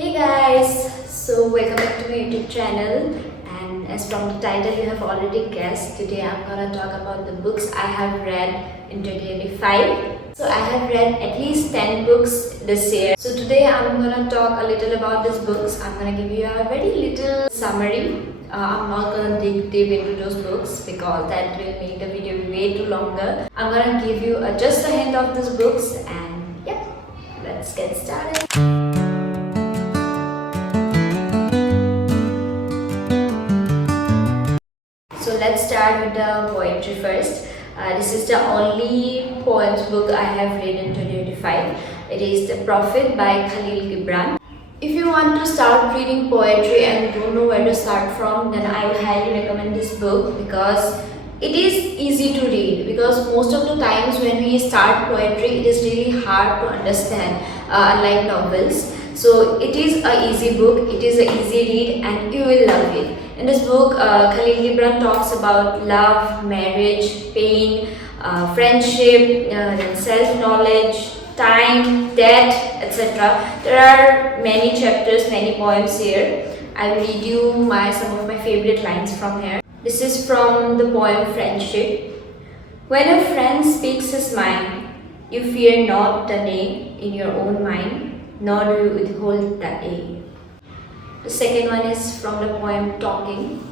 Hey guys, so welcome back to my YouTube channel, and as from the title you have already guessed, today I'm gonna talk about the books I have read in 2025. So I have read at least 10 books this year. So today I'm gonna talk a little about these books. I'm gonna give you a very little summary. I'm not gonna dig deep into those books because that will make the video way too longer. I'm gonna give you just a hint of these books, and yeah, let's get started. So let's start with the poetry first. This is the only poems book I have read in 2025. It is The Prophet by Khalil Gibran. If you want to start reading poetry and don't know where to start from, then I will highly recommend this book because it is easy to read. Because most of the times when we start poetry, it is really hard to understand, unlike novels. So it is a easy book, it is an easy read, and you will love it. In this book, Khalil Gibran talks about love, marriage, pain, friendship, then self-knowledge, time, death, etc. There are many chapters, many poems here. I will read you some of my favorite lines from here. This is from the poem Friendship. When a friend speaks his mind, you fear not the nay in your own mind, nor do you withhold the A. The second one is from the poem Talking.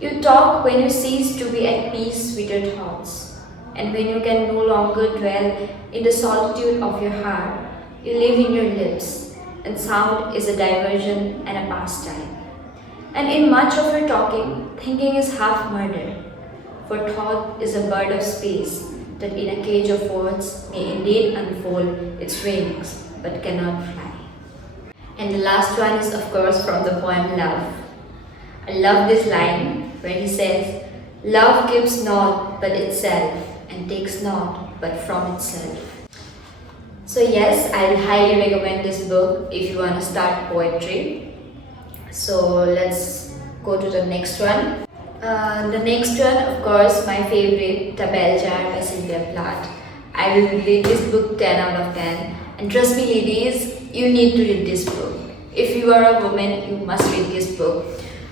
You talk when you cease to be at peace with your thoughts, and when you can no longer dwell in the solitude of your heart, you live in your lips, and sound is a diversion and a pastime. And in much of your talking, thinking is half murder, for thought is a bird of space that in a cage of words may indeed unfold its wings, but cannot fly. And the last one is of course from the poem Love. I love this line where he says, love gives not but itself, and takes not but from itself. So yes, I will highly recommend this book if you want to start poetry. So let's go to the next one. The next one, of course, my favorite, The Bell Jar by Sylvia Plath. I will rate this book 10 out of 10. And trust me ladies, you need to read this book. If you are a woman, you must read this book.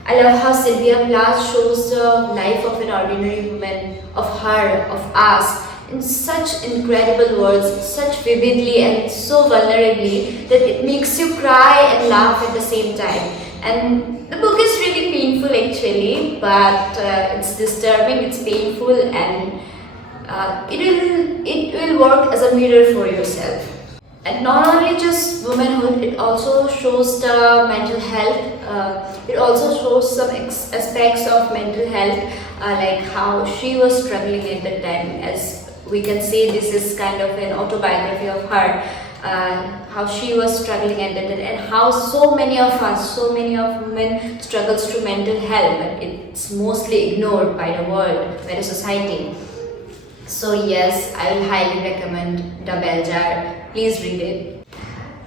I love how Sylvia Plath shows the life of an ordinary woman, of her, of us, in such incredible words, such vividly and so vulnerably that it makes you cry and laugh at the same time. And the book is really painful actually, but it's disturbing, it's painful, and it will work as a mirror for yourself. And not only just womanhood, it also shows the mental health. It also shows some aspects of mental health, like how she was struggling at that time. As we can say, this is kind of an autobiography of her. How she was struggling at that time, and how so many of us, so many of women struggles through mental health, but it's mostly ignored by the world, by the society. So yes, I will highly recommend The Bell Jar. Please read it.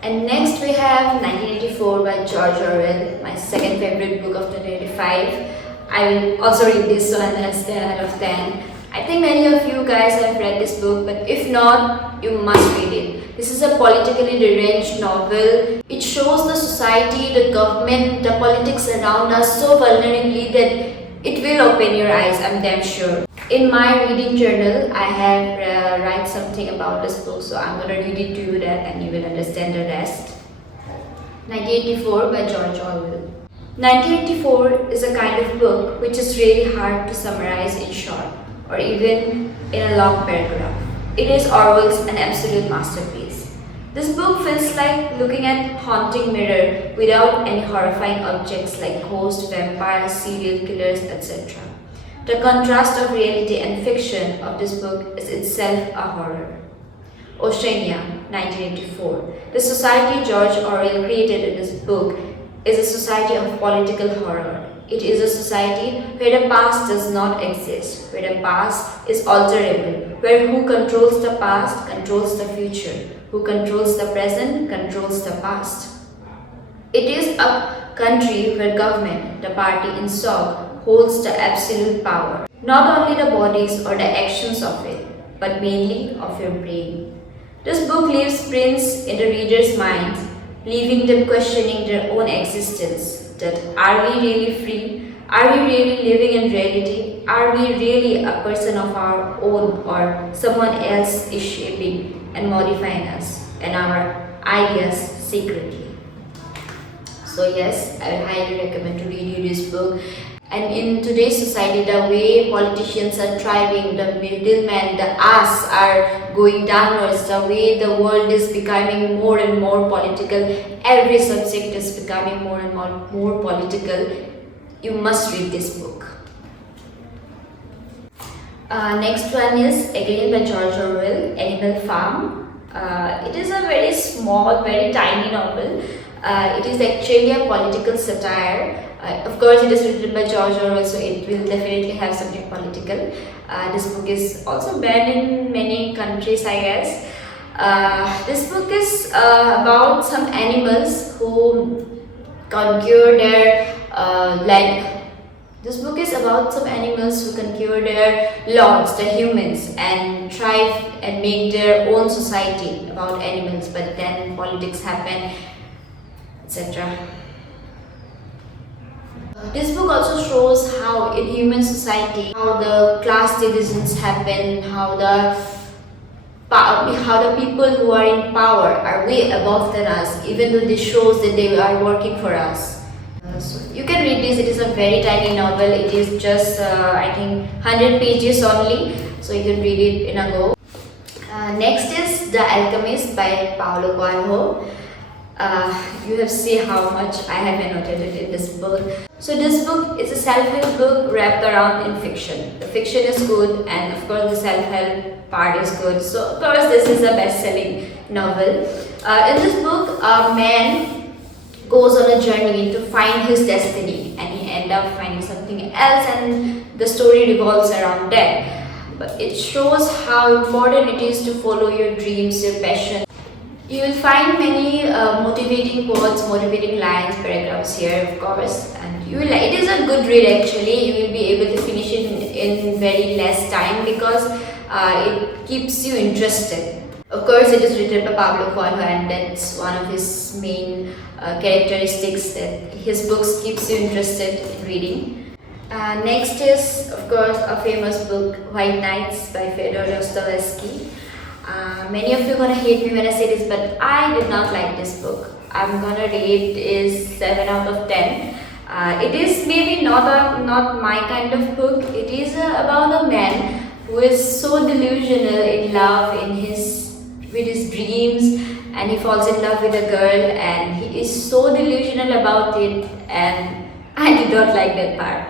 And next we have 1984 by George Orwell, my second favorite book of 2025. I will also read this one as 10 out of 10. I think many of you guys have read this book, but if not, you must read it. This is a politically deranged novel. It shows the society, the government, the politics around us so vulnerably that it will open your eyes, I'm damn sure. In my reading journal, I have write something about this book, so I'm gonna read it to you that and you will understand the rest. 1984 by George Orwell. 1984 is a kind of book which is really hard to summarize in short or even in a long paragraph. It is Orwell's an absolute masterpiece. This book feels like looking at haunting mirror without any horrifying objects like ghosts, vampires, serial killers, etc. The contrast of reality and fiction of this book is itself a horror. Oceania, 1984. The society George Orwell created in this book is a society of political horror. It is a society where the past does not exist, where the past is alterable, where who controls the past controls the future, who controls the present controls the past. It is a country where government, the party in SOG, holds the absolute power, not only the bodies or the actions of it, but mainly of your brain. This book leaves prints in the reader's mind leaving them questioning their own existence. That are we really free? Are we really living in reality? Are we really a person of our own, or someone else is shaping and modifying us and our ideas secretly? So yes, I will highly recommend to read you this book. And in today's society, the way politicians are thriving, the middlemen, the us are going downwards, the way the world is becoming more and more political, every subject is becoming more and more political. You must read this book. Next one is again by George Orwell, Animal Farm. It is a very small, very tiny novel. It is actually a political satire. Of course, it is written by George Orwell, so it will definitely have something political. This book is also banned in many countries, I guess. This book is about some animals who conquer their land. This book is about some animals who conquer their lords, the humans, and thrive and make their own society about animals. But then politics happen, etc. This book also shows how in human society, how the class divisions happen, how the people who are in power are way above than us, even though this shows that they are working for us. So you can read this. It is a very tiny novel. It is just I think 100 pages only, so you can read it in a go. Next is The Alchemist by Paulo Coelho. You have seen how much I have annotated in this book. So this book is a self-help book wrapped around in fiction. The fiction is good, and of course the self-help part is good. So of course this is a best-selling novel. In this book, a man goes on a journey to find his destiny, and he ends up finding something else, and the story revolves around that. But it shows how important it is to follow your dreams, your passion. You will find many motivating quotes, motivating lines, paragraphs here, of course, and you will. It is a good read actually. You will be able to finish it in very less time because it keeps you interested. Of course, it is written by Pablo Coelho, and that's one of his main characteristics, that his books keeps you interested in reading. Next is, of course, a famous book, White Nights by Fyodor Dostoevsky. Many of you are gonna hate me when I say this, but I did not like this book. I'm gonna rate is 7 out of 10. It is maybe not my kind of book. It is about a man who is so delusional in love with his dreams, and he falls in love with a girl, and he is so delusional about it, and I did not like that part.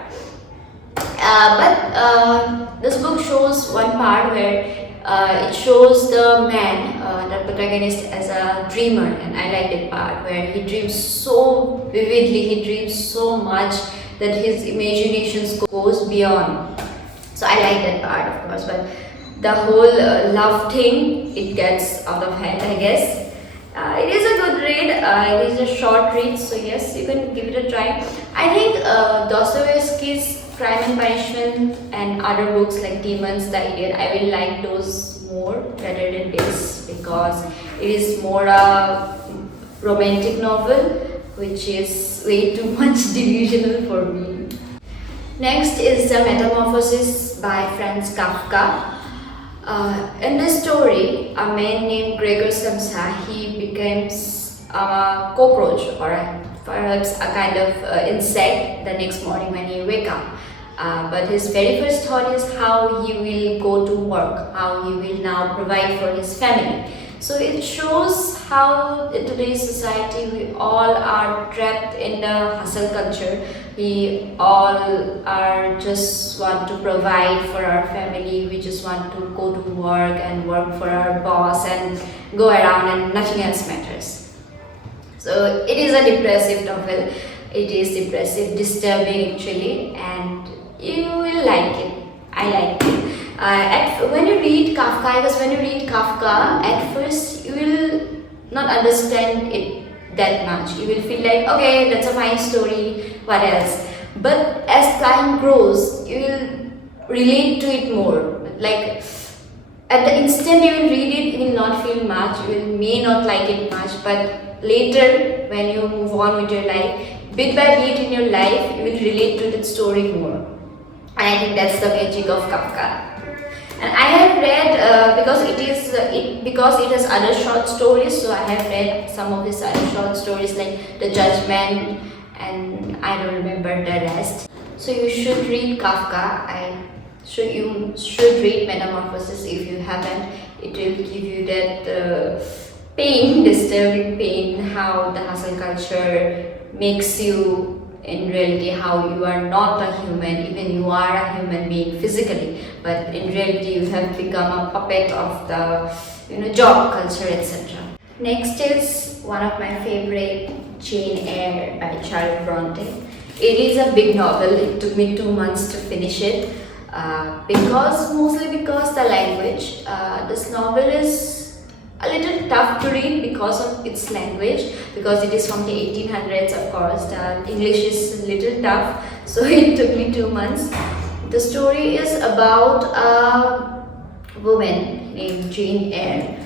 But this book shows one part where it shows the man, the protagonist, as a dreamer, and I like that part where he dreams so vividly, he dreams so much that his imagination goes beyond. So I like that part, of course, but the whole love thing, it gets out of hand, I guess. It is a good read. It is a short read, so yes, you can give it a try. I think Dostoevsky's Crime and Punishment and other books like Demons, The Idiot, I will like those more rather than this, because it is more a romantic novel, which is way too much delusional for me. Next is The Metamorphosis by Franz Kafka. In this story, a man named Gregor Samsa, he becomes a cockroach, or perhaps a kind of insect the next morning when he wakes up. But his very first thought is how he will go to work, how he will now provide for his family. So it shows how in today's society we all are trapped in the hustle culture. We all are just want to provide for our family. We just want to go to work and work for our boss and go around, and nothing else matters. So it is a depressive novel. It is depressive, disturbing actually, and you will like it. I like it. When you read Kafka, at first you will not understand it that much. You will feel like, okay, that's a fine story, what else? But as time grows, you will relate to it more. Like at the instant you will read it, you will not feel much, you may not like it much, but later when you move on with your life, bit by bit in your life, you will relate to that story more. And I think that's the magic of Kafka. And I have read because it has other short stories. So I have read some of his other short stories like The Judgment, and I don't remember the rest. So you should read Kafka. You should read Metamorphosis if you haven't. It will give you that pain, disturbing pain, how the hustle culture makes you in reality, how you are not a human, even you are a human being physically, but in reality you have become a puppet of the job culture, etc. Next is one of my favorite, Jane Eyre by Charlotte Bronte. It is a big novel. It took me 2 months to finish it mostly because the language. This novel is a little tough to read because of its language, because it is from the 1800s. Of course, the English is a little tough, so it took me 2 months. The story is about a woman named Jane Eyre.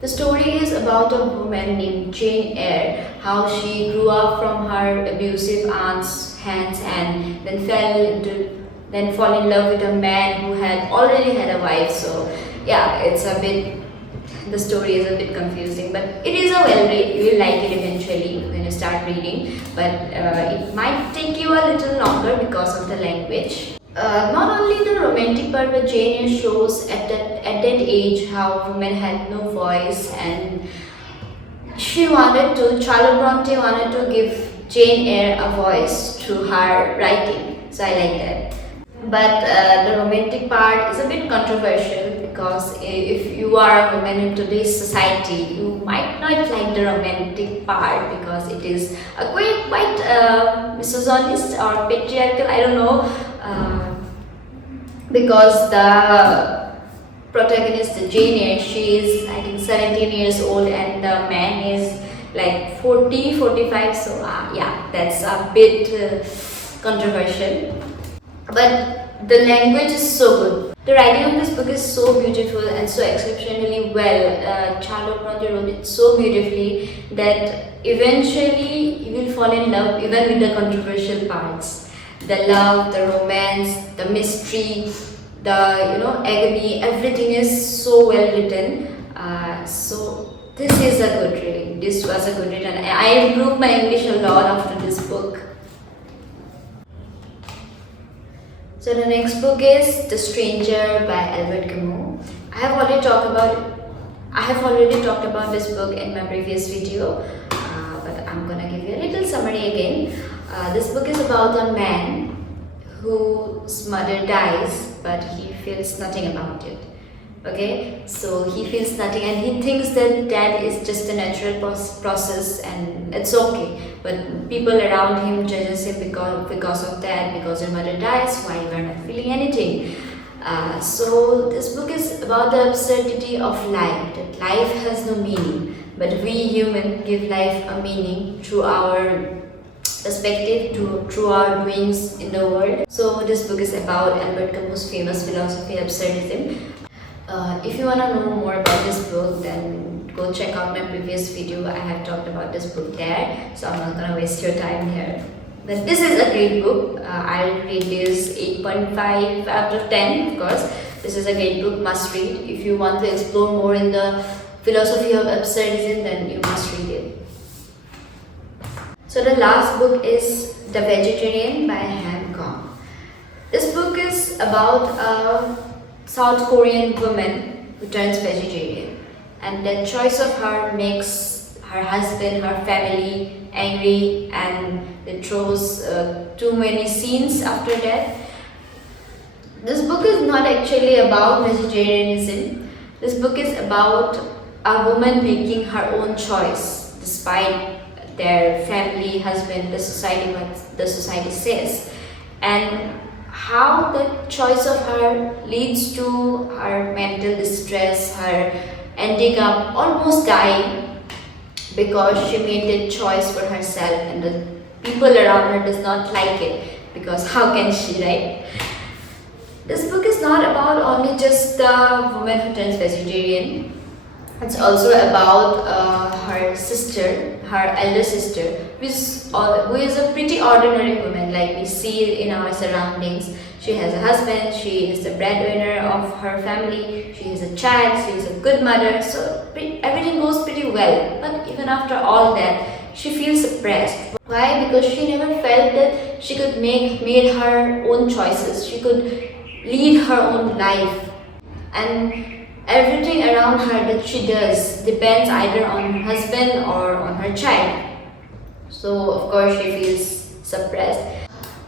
The story is about a woman named Jane Eyre, how she grew up from her abusive aunt's hands and then fall in love with a man who had already had a wife. So yeah, the story is a bit confusing, but it is a well read. You will like it eventually when you start reading, but it might take you a little longer because of the language. Not only the romantic part, but Jane Eyre shows at that age how women had no voice, and Charlotte Bronte wanted to give Jane Eyre a voice through her writing. So I like that. But the romantic part is a bit controversial, because if you are a woman in today's society, you might not like the romantic part because it is a quite misogynist or patriarchal, I don't know, because the protagonist, Jane Eyre, she is I think 17 years old and the man is like 40, 45, so yeah, that's a bit controversial. But the language is so good. The writing of this book is so beautiful and so exceptionally well. Charlotte Bronte wrote it so beautifully that eventually you will fall in love even with the controversial parts. The love, the romance, the mystery, the agony, everything is so well written. So this is a good reading. This was a good read, and I improved my English a lot after this book. So the next book is The Stranger by Albert Camus. I have already talked about this book in my previous video, but I'm gonna give you a little summary again. This book is about a man whose mother dies, but he feels nothing about it. Okay, so he feels nothing and he thinks that death is just a natural process and it's okay. But people around him judges him because of that, because your mother dies, why you are not feeling anything. So this book is about the absurdity of life, that life has no meaning, but we humans give life a meaning through our perspective, through our doings in the world. So this book is about Albert Camus' famous philosophy, absurdism. If you want to know more about this book, then go check out my previous video. I have talked about this book there, so I'm not gonna waste your time here. But this is a great book. I'll rate this 8.5 out of 10, of course. This is a great book, must read. If you want to explore more in the philosophy of absurdism, then you must read it. So the last book is The Vegetarian by Han Kong. This book is about a South Korean woman who turns vegetarian, and that choice of her makes her husband, her family angry, and it throws too many scenes after that. This book is not actually about vegetarianism. This book is about a woman making her own choice despite their family, husband, the society, what the society says, and how the choice of her leads to her mental distress, her ending up almost dying because she made that choice for herself and the people around her does not like it, because how can she, right? This book is not about only just the woman who turns vegetarian. It's also about her sister, her elder sister, who is a pretty ordinary woman, like we see in our surroundings. She has a husband, she is the breadwinner of her family, she is a child, she is a good mother, so everything goes pretty well. But even after all that, she feels suppressed. Why? Because she never felt that she could made her own choices, she could lead her own life, and everything around her that she does depends either on her husband or on her child. So of course she feels suppressed.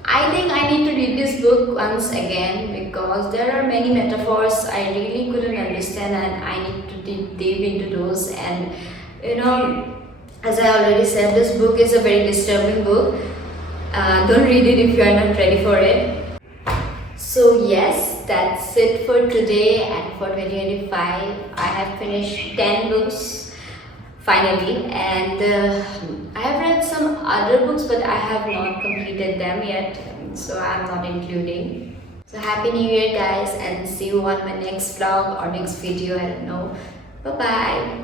I think I need to read this book once again because there are many metaphors I really couldn't understand and I need to dive into those. And you know, as I already said, this book is a very disturbing book. Don't read it if you are not ready for it. So yes, that's it for today and for 2025. I have finished 10 books finally, and I have read some other books but I have not completed them yet, so I'm not including. So happy new year guys, and see you on my next vlog or next video, I don't know. Bye bye.